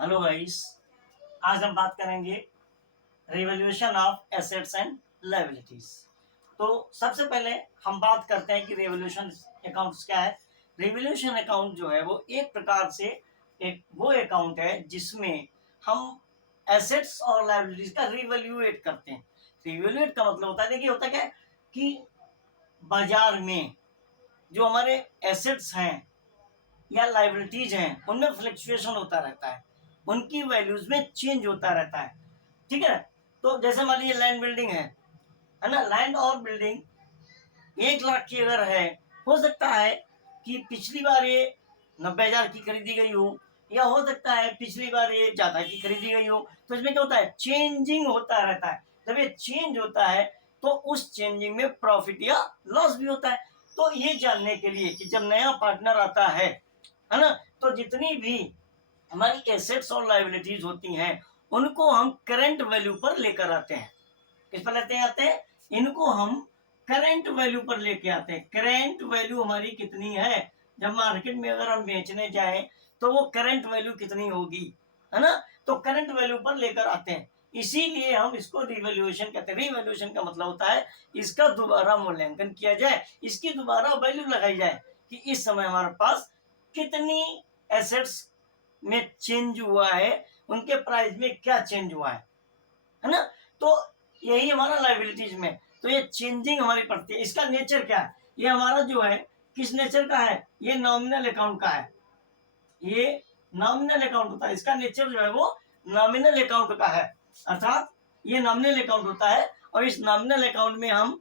Hello guys, आज हम बात करेंगे revaluation of assets and liabilities. तो सबसे पहले हम बात करते हैं कि रिवैल्यूएशन अकाउंट्स क्या है। रिवैल्यूएशन अकाउंट जो है वो एक प्रकार से एक वो अकाउंट है जिसमें हम एसेट्स और लायबिलिटीज का रिवैल्यूएट करते हैं। रिवैल्यूएट का मतलब होता है, देखिए होता क्या है कि बाजार में जो हमारे एसेट्स हैं या लाइबिलिटीज हैं उनमें फ्लक्चुएशन होता रहता है, उनकी वैल्यूज में चेंज होता रहता है। ठीक है, तो जैसे मान लीजिए लैंड बिल्डिंग है ना, लैंड और बिल्डिंग 1 लाख की अगर है, हो सकता है कि पिछली बार ये 90,000 की खरीदी गई हो, या हो सकता है पिछली बार ये ज्यादा की खरीदी गई हो। तो इसमें क्या होता है, चेंजिंग होता रहता है। जब ये चेंज होता है तो उस चेंजिंग में प्रॉफिट या लॉस भी होता है। तो ये जानने के लिए कि जब नया पार्टनर आता है ना, तो जितनी भी हमारी एसेट्स और लायबिलिटीज होती हैं उनको हम करंट वैल्यू पर लेकर आते हैं। किस पर लेते आते हैं, इनको हम करंट वैल्यू पर लेके आते हैं। करंट वैल्यू हमारी कितनी है, जब मार्केट में अगर हम बेचने जाएं तो वो करंट वैल्यू कितनी होगी, है ना। तो करंट वैल्यू पर लेकर आते हैं, इसीलिए हम इसको रिवैल्यूएशन कहते हैं। रिवैल्यूएशन का मतलब होता है इसका दोबारा मूल्यांकन किया जाए, इसकी दोबारा वैल्यू लगाई जाए कि इस समय हमारे पास कितनी एसेट्स में चेंज हुआ है, उनके प्राइस में क्या चेंज हुआ है ना। तो यही हमारा लायबिलिटीज में, तो ये चेंजिंग हमारी पड़ती है। इसका नेचर क्या है, ये हमारा जो है किस नेचर का है, ये नॉमिनल अकाउंट का है। ये नॉमिनल अकाउंट होता है, इसका नेचर जो है वो नॉमिनल अकाउंट का है, अर्थात ये नॉमिनल अकाउंट होता है। और इस नॉमिनल अकाउंट में हम,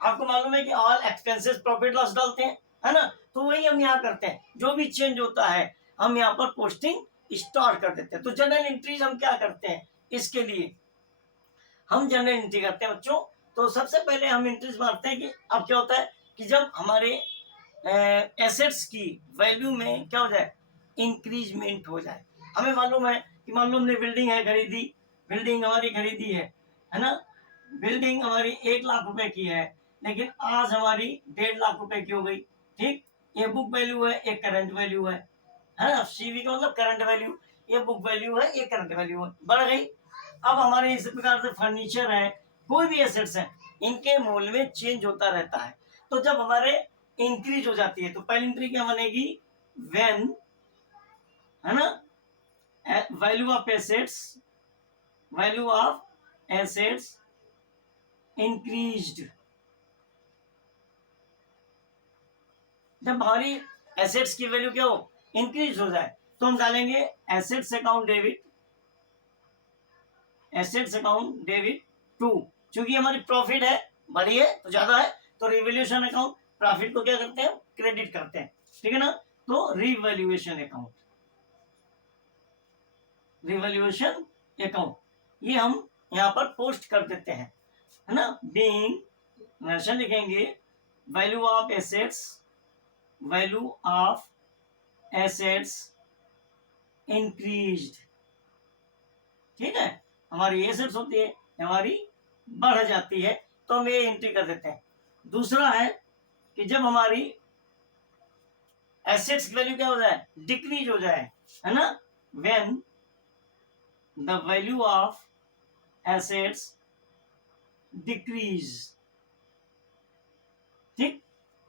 आपको मालूम है कि ऑल एक्सपेंसेस प्रॉफिट लॉस डालते हैं, है ना। तो वही हम यहाँ करते हैं, जो भी चेंज होता है हम यहाँ पर पोस्टिंग स्टार्ट कर देते हैं। तो जनरल एंट्रीज हम क्या करते हैं, इसके लिए हम जनरल एंट्री करते हैं बच्चों। तो सबसे पहले हम एंट्रीज मारते हैं कि अब क्या होता है कि जब हमारे एसेट्स की वैल्यू में क्या हो जाए, इंक्रीजमेंट हो जाए। हमें मालूम है कि मान लो हमने बिल्डिंग है खरीदी, बिल्डिंग हमारी खरीदी है ना। बिल्डिंग हमारी 1 लाख रुपए की है, लेकिन आज हमारी 1.5 लाख रुपए की हो गई। ठीक, ये बुक वैल्यू है, एक करंट वैल्यू है ना। सीवी का मतलब करंट वैल्यू, ये बुक वैल्यू है, ये करंट वैल्यू है, बढ़ गई। अब हमारे इस प्रकार से फर्नीचर है, कोई भी एसेट्स है, इनके मूल्य में चेंज होता रहता है। तो जब हमारे इंक्रीज हो जाती है तो पहली एंट्री क्या बनेगी, व्हेन, है ना, value of assets, value of assets increased. जब हमारी एसेट्स की वैल्यू क्या हो, इंक्रीज हो जाए, तो हम डालेंगे assets account debit, assets account debit to. क्योंकि हमारी प्रॉफिट है, बढ़ी है तो ज्यादा है, तो रिवैल्यूएशन अकाउंट प्रॉफिट को क्या करते हैं, क्रेडिट करते हैं। ठीक है ना। तो रिवैल्यूएशन अकाउंट, रिवैल्यूएशन अकाउंट ये हम यहाँ पर पोस्ट कर देते हैं, है ना। बीइंग नरेशन लिखेंगे, value of assets, value of assets increased. ठीक है, हमारी एसेट्स होती है, हमारी बढ़ जाती है, तो हम ये एंट्री कर देते हैं। दूसरा है कि जब हमारी एसेट्स की वैल्यू क्या हो जाए, डिक्रीज हो जाए, है ना। When the value of assets decrease. ठीक,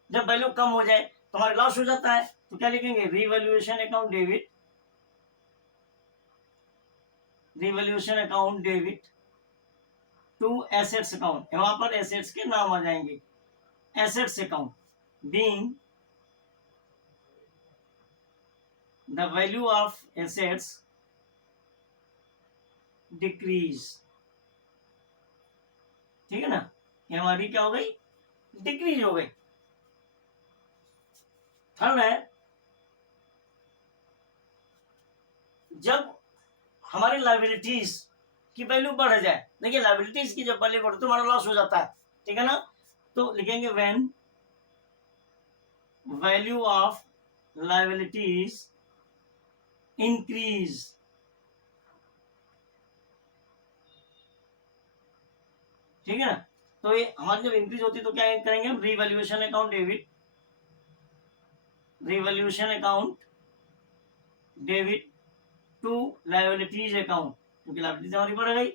जब वैल्यू कम हो जाए तो हमारे लॉस हो जाता है, तो क्या लिखेंगे, revaluation account debit, revaluation account debit to assets account. वहां पर एसेट्स के नाम आ जाएंगे, assets account being the value of assets decrease. ठीक है ना, ये हमारी क्या हो गई, डिक्रीज हो गई। थर्ड है, जब हमारी लाइबिलिटीज की वैल्यू बढ़ जाए। देखिए लाइबिलिटीज की जब वैल्यू बढ़े तो हमारा लॉस हो जाता है। ठीक है ना, तो लिखेंगे when value of liabilities increase. ठीक है ना, तो ये हमारी जब इंक्रीज होती है तो क्या करेंगे हम, revaluation account debit, revaluation account debit to liabilities account, क्योंकि लायबिलिटीज हमारी बढ़ गई।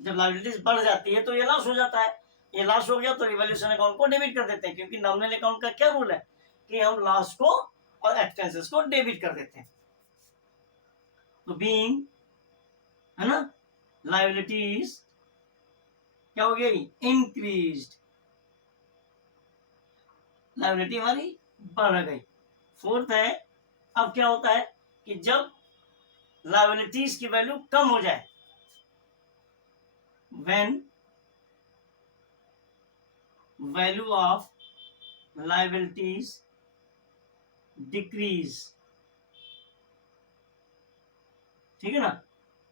जब लायबिलिटीज बढ़ जाती है तो ये लॉस हो जाता है, ये लॉस हो गया तो रिवॉल्यूशन अकाउंट को डेबिट कर देते हैं, क्योंकि नॉमिनल अकाउंट का क्या रूल है कि हम लॉस को और एक्सपेंसेस को डेबिट कर देते हैं। तो बीइंग, है ना, लायबिलिटीज क्या हो गई, इंक्रीज्ड, लायबिलिटी हमारी बढ़ गई। फोर्थ है, अब क्या होता है कि जब लायबिलिटीज की वैल्यू कम हो जाए, when value of liabilities decrease, ठीक है ना,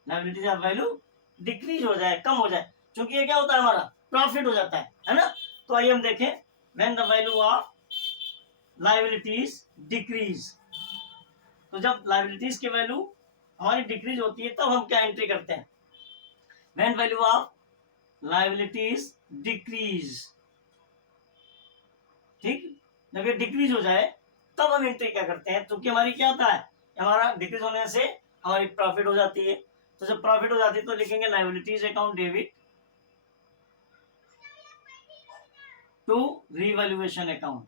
लायबिलिटीज ऑफ वैल्यू डिक्रीज हो जाए, कम हो जाए, क्योंकि ये क्या होता है हमारा प्रॉफिट हो जाता है ना। तो आइए हम देखें, when the value of liabilities decrease, तो जब लायबिलिटीज की वैल्यू हमारी डिक्रीज होती है तब हम क्या एंट्री करते हैं, when value of liabilities decrease, ठीक, जब ये डिक्रीज हो जाए तब हम एंट्री क्या करते हैं, क्योंकि हमारी क्या होता है, हमारा डिक्रीज होने से हमारी प्रॉफिट हो जाती है। तो जब प्रॉफिट हो जाती है तो लिखेंगे liabilities account debit to revaluation account,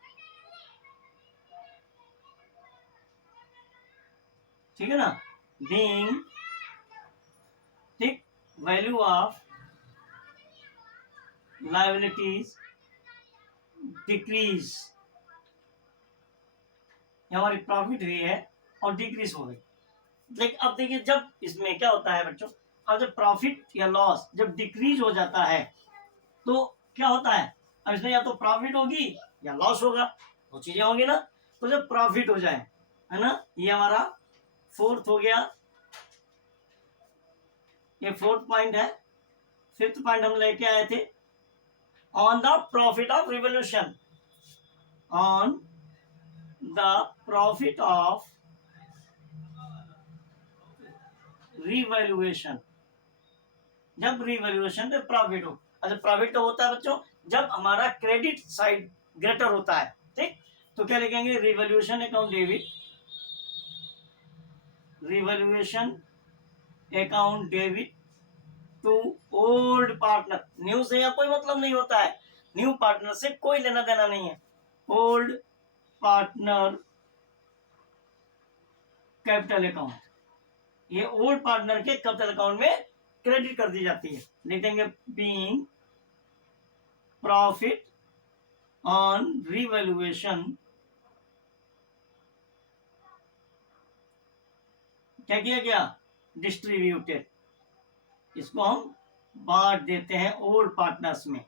ठीक है ना, बीइंग, ठीक, वैल्यू ऑफ लायबिलिटीज डिक्रीज, हमारी प्रॉफिट हुई है और डिक्रीज हो गई। लेकिन अब देखिए जब इसमें क्या होता है बच्चों, अब जब प्रॉफिट या लॉस जब डिक्रीज हो जाता है तो क्या होता है, अब इसमें या तो प्रॉफिट होगी या लॉस होगा, दो चीजें होंगी ना। तो जब प्रॉफिट हो जाए, है ना, ये हमारा फोर्थ हो गया, ये फोर्थ पॉइंट है। फिफ्थ पॉइंट हम लेके आए थे, on the profit of revolution, on the profit of revaluation, जब रिवैल्यूएशन पे प्रॉफिट हो। अच्छा, प्रॉफिट तो होता है बच्चों जब हमारा क्रेडिट साइड ग्रेटर होता है, ठीक, तो क्या लिखेंगे, revaluation account debit, revaluation account debit to old partner, new से या कोई मतलब नहीं होता है, न्यू पार्टनर से कोई लेना देना नहीं है, ओल्ड पार्टनर कैपिटल अकाउंट, ये ओल्ड पार्टनर के कैपिटल अकाउंट में क्रेडिट कर दी जाती है। लिख देंगे बीइंग प्रॉफिट ऑन रिवैल्यूएशन, क्या किया गया, डिस्ट्रीब्यूटेड, इसको हम बांट देते हैं ओल्ड पार्टनर्स में,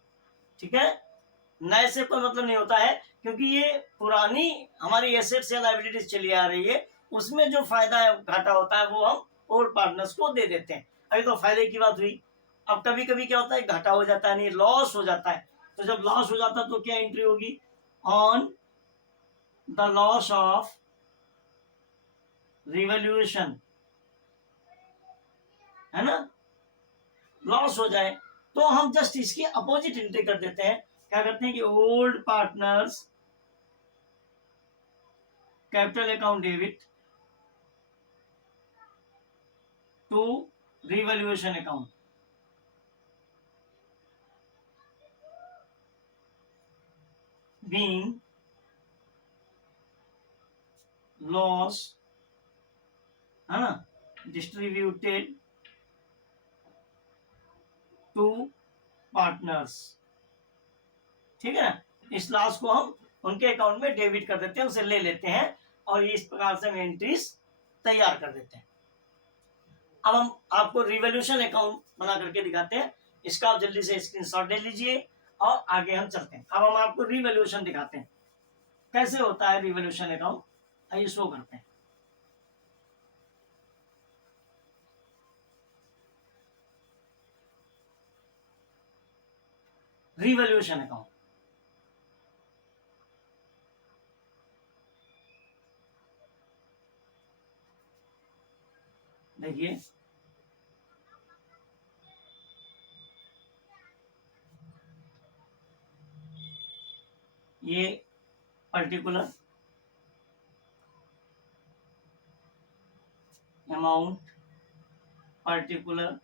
ठीक है। नए से कोई मतलब नहीं होता है, क्योंकि ये पुरानी हमारी एसेट्स या लायबिलिटीज चली आ रही है, उसमें जो फायदा है घाटा होता है वो हम ओल्ड पार्टनर्स को दे देते हैं। अभी तो फायदे की बात हुई, अब कभी कभी क्या होता है घाटा हो जाता है, नहीं लॉस हो जाता है, तो जब लॉस हो जाता है तो क्या एंट्री होगी, on the loss of revaluation, है ना, लॉस हो जाए तो हम जस्ट इसकी अपोजिट एंट्री कर देते हैं, क्या करते हैं कि old partners capital account debit to revaluation account, being loss, है ना, डिस्ट्रीब्यूटेड टू पार्टनर्स, ठीक है ना, इस लॉस को हम उनके अकाउंट में डेबिट कर देते हैं, उसे ले लेते हैं और इस प्रकार से हम एंट्रीज तैयार कर देते हैं। अब हम आपको रिवैल्यूएशन अकाउंट बना करके दिखाते हैं, इसका आप जल्दी से स्क्रीनशॉट ले लीजिए और आगे हम चलते हैं। अब हम आपको रिवैल्यूएशन दिखाते हैं कैसे होता है रिवैल्यूएशन अकाउंट, आइए शो करते हैं। रिवैल्यूएशन अकाउंट, देखिए ये पर्टिकुलर अमाउंट पर्टिकुलर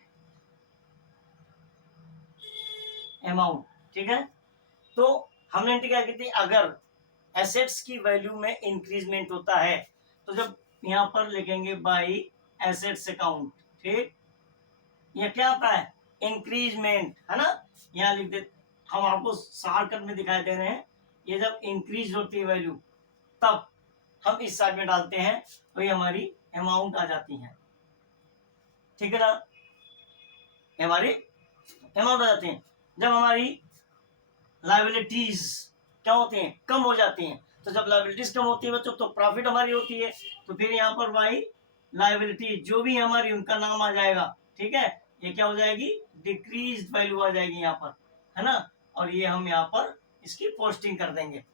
अमाउंट, ठीक है। तो हमने क्या की थी, अगर एसेट्स की वैल्यू में इंक्रीजमेंट होता है तो जब यहाँ पर लिखेंगे बाई एसेट्स अकाउंट, ठीक, ये क्या आता है, इंक्रीजमेंट, है ना। यहाँ लिख दे, हम आपको शॉर्टकट में दिखाई दे रहे हैं, ये जब इंक्रीज होती है वैल्यू तब हम इस साइड में डालते हैं तो ये हमारी अमाउंट आ जाती है, ठीक है ना, हमारी अमाउंट आ जाती है। जब हमारी लायबिलिटीज क्या होती हैं, कम हो जाती हैं, तो जब लायबिलिटीज कम होती है बच्चों तो प्रॉफिट हमारी होती है, तो फिर यहाँ पर बाई लायबिलिटी जो भी हमारी उनका नाम आ जाएगा, ठीक है, ये क्या हो जाएगी, डिक्रीज वैल्यू आ जाएगी यहाँ पर, है ना, और ये हम यहाँ पर इसकी पोस्टिंग कर देंगे,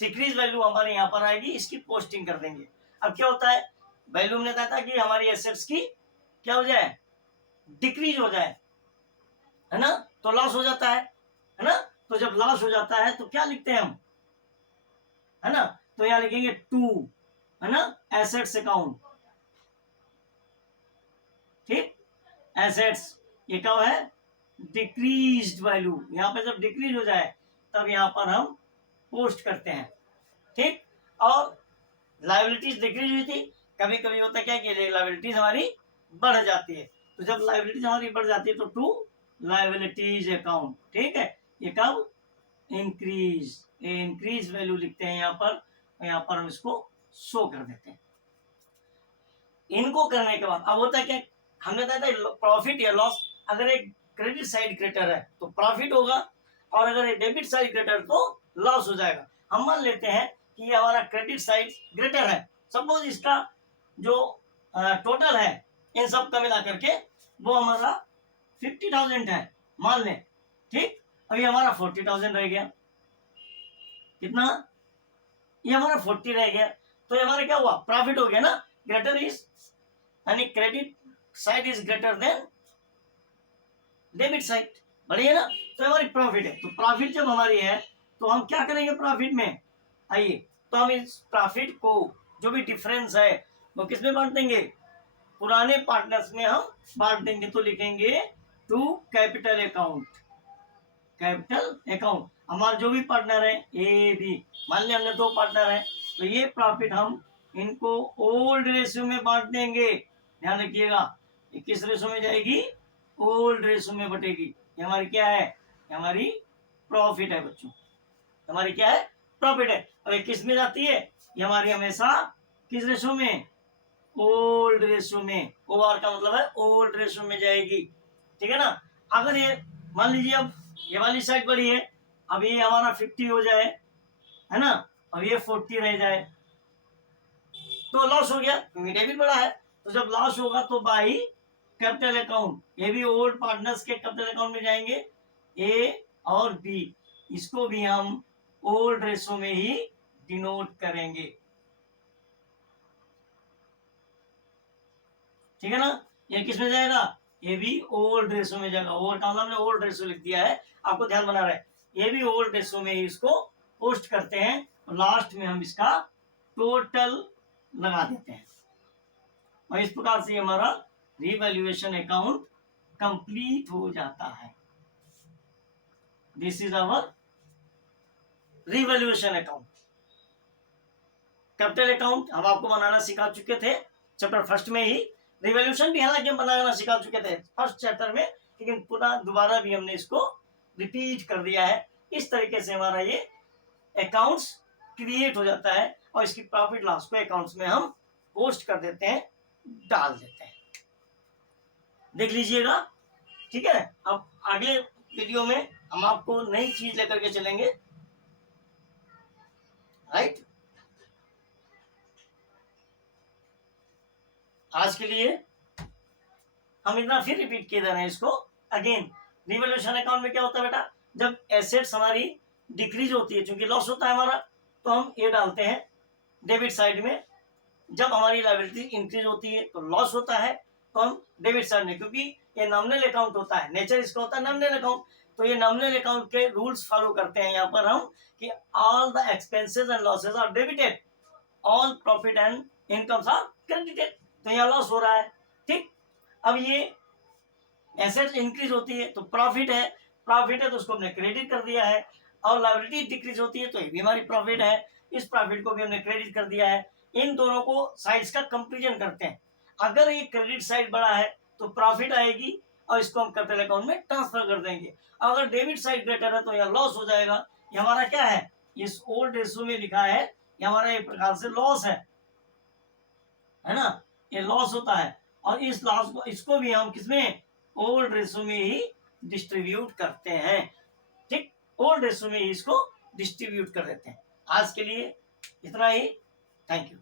डिक्रीज वैल्यू हमारे यहाँ पर आएगी, इसकी पोस्टिंग कर देंगे। अब क्या होता है, वैल्यू हमने कहा था कि हमारी एसेट्स की क्या हो जाए, डिक्रीज हो जाए, है ना, तो लॉस हो जाता है ना। तो जब लॉस हो जाता है तो क्या लिखते हैं हम, है ना, तो यहाँ लिखेंगे टू, है ना, एसेट्स अकाउंट, ठीक, एसेट्स ये क्या है, डिक्रीज्ड वैल्यू, यहाँ पे जब डिक्रीज हो जाए तब यहाँ पर हम पोस्ट करते हैं, ठीक। और लायबिलिटीज डिक्रीज हुई थी, कभी कभी होता है क्या कि लायबिलिटीज हमारी बढ़ जाती है, तो जब लायबिलिटीज हमारी बढ़ जाती है तो टू लायबिलिटीज अकाउंट, ठीक है, ये कब इंक्रीज, इंक्रीज वैल्यू लिखते हैं यहाँ पर हम इसको शो कर देते हैं। इनको करने के बाद अब होता है क्या, हमने कहा था प्रॉफिट या लॉस, अगर एक क्रेडिट साइड ग्रेटर है तो प्रॉफिट होगा, और अगर एक डेबिट साइड ग्रेटर तो लॉस हो जाएगा। हम मान लेते हैं कि ये हमारा क्रेडिट साइड ग्रेटर है, सपोज इसका जो टोटल है इन सब का मिला करके वो हमारा 50,000 है मान लें, ठीक, अभी हमारा 40,000 रह गया, कितना, ये हमारा 40 रह गया, तो ये हमारा क्या हुआ, प्रॉफिट हो गया ना, ग्रेटर इज यानी credit side is greater than debit side, बढ़िया ना, तो हमारी प्रॉफिट है। तो प्रॉफिट जब हमारी है तो हम क्या करेंगे प्रॉफिट में, आइए, तो हम इस प्रॉफिट को जो भी डिफरेंस है वो किस में बांट देंगे, पुराने पार्टनर्स में हम बांट देंगे, तो लिखेंगे to capital account, capital account, हमारे जो भी पार्टनर है ए बी, मान लिया हमने दो पार्टनर है, तो ये प्रॉफिट हम इनको ओल्ड रेशियो में बांट देंगे, ध्यान रखिएगा, ये किस रेशियो में जाएगी, ओल्ड रेशियो में बटेगी, ये हमारी क्या है, ये हमारी प्रॉफिट है बच्चों, हमारी क्या है, प्रॉफिट है। और ये किस में जाती है, ये हमारी हमेशा किस रेशियो में, ओल्ड रेशियो में, ओआर का मतलब है ओल्ड रेशियो में जाएगी, ठीक है ना। अगर ये मान लीजिए अब ये वाली साइड बड़ी है, अब ये हमारा 50 हो जाए, है ना, अब ये 40 रह जाए तो लॉस हो गया क्योंकि डेबिट बड़ा है, तो जब लॉस होगा तो बाई कैपिटल अकाउंट, ये भी ओल्ड पार्टनर्स के कैपिटल अकाउंट में जाएंगे, ए और बी, इसको भी हम ओल्ड रेशो में ही डिनोट करेंगे, ठीक है ना। ये किस में जाएगा, ये भी ओल्ड रेशो में जाएगा, ओल्ड का मतलब हमने ओल्ड रेशो लिख दिया है, आपको ध्यान बना रहा है, ये भी ओल्ड रेशो में ही इसको पोस्ट करते हैं, लास्ट में हम इसका टोटल लगा देते हैं, और इस प्रकार से हमारा रिवैल्यूएशन अकाउंट कंप्लीट हो जाता है। This is our revaluation account. Capital account हम आपको बनाना सिखा चुके थे चैप्टर फर्स्ट में ही, रिवैल्यूएशन भी हालांकि हम बनाना सिखा चुके थे फर्स्ट चैप्टर में, लेकिन पुनः दोबारा भी हमने इसको रिपीट कर दिया है। इस तरीके से हमारा ये अकाउंट्स क्रिएट हो जाता है और इसकी प्रॉफिट लॉस को अकाउंट्स में हम पोस्ट कर देते हैं, डाल देते हैं, देख लीजिएगा, ठीक है। अब अगले वीडियो में हम आपको नई चीज लेकर के चलेंगे, राइट। आज के लिए हम इतना फिर रिपीट किए जा रहे हैं इसको अगेन। रिवैल्यूएशन अकाउंट में क्या होता है बेटा, जब एसेट्स हमारी डिक्रीज होती है, चूंकि लॉस होता है हमारा, तो हम ये डालते हैं डेबिट साइड में, जब हमारी लायबिलिटी इंक्रीज होती है तो लॉस होता है तो हम डेबिट साइड में, क्योंकि ये नॉमिनल अकाउंट होता है, नेचर इसका होता है नॉमिनल अकाउंट, तो ये नॉमिनल अकाउंट के रूल्स फॉलो करते हैं यहाँ पर हम कि all the expenses and losses are debited, all profit and incomes are credited, तो यहाँ लॉस हो रहा है। ठीक, अब ये एसेट्स इंक्रीज होती है तो प्रॉफिट है, प्रॉफिट है तो उसको हमने क्रेडिट कर दिया है, और लायबिलिटी डिक्रीज होती है तो ये भी हमारी प्रॉफिट है, इस प्रॉफिट को भी हमने क्रेडिट कर दिया है। इन दोनों को साइड्स का कंपेरिजन करते हैं। अगर ये क्रेडिट साइड बड़ा है तो प्रॉफिट आएगी और इसको हम कैपिटल अकाउंट में ट्रांसफर कर देंगे। अगर डेबिट साइड ग्रेटर है तो यह लॉस हो जाएगा। ये हमारा क्या है, इस ओल्ड रेशो में लिखा है, ये हमारा एक प्रकार से लॉस है ना, ये लॉस होता है। और इस लॉस को, इसको भी हम किसमें, ओल्ड रेशो में ही डिस्ट्रीब्यूट करते हैं। ठीक, ओल्ड रेशो में ही इसको डिस्ट्रीब्यूट कर देते हैं। आज के लिए इतना ही, थैंक यू।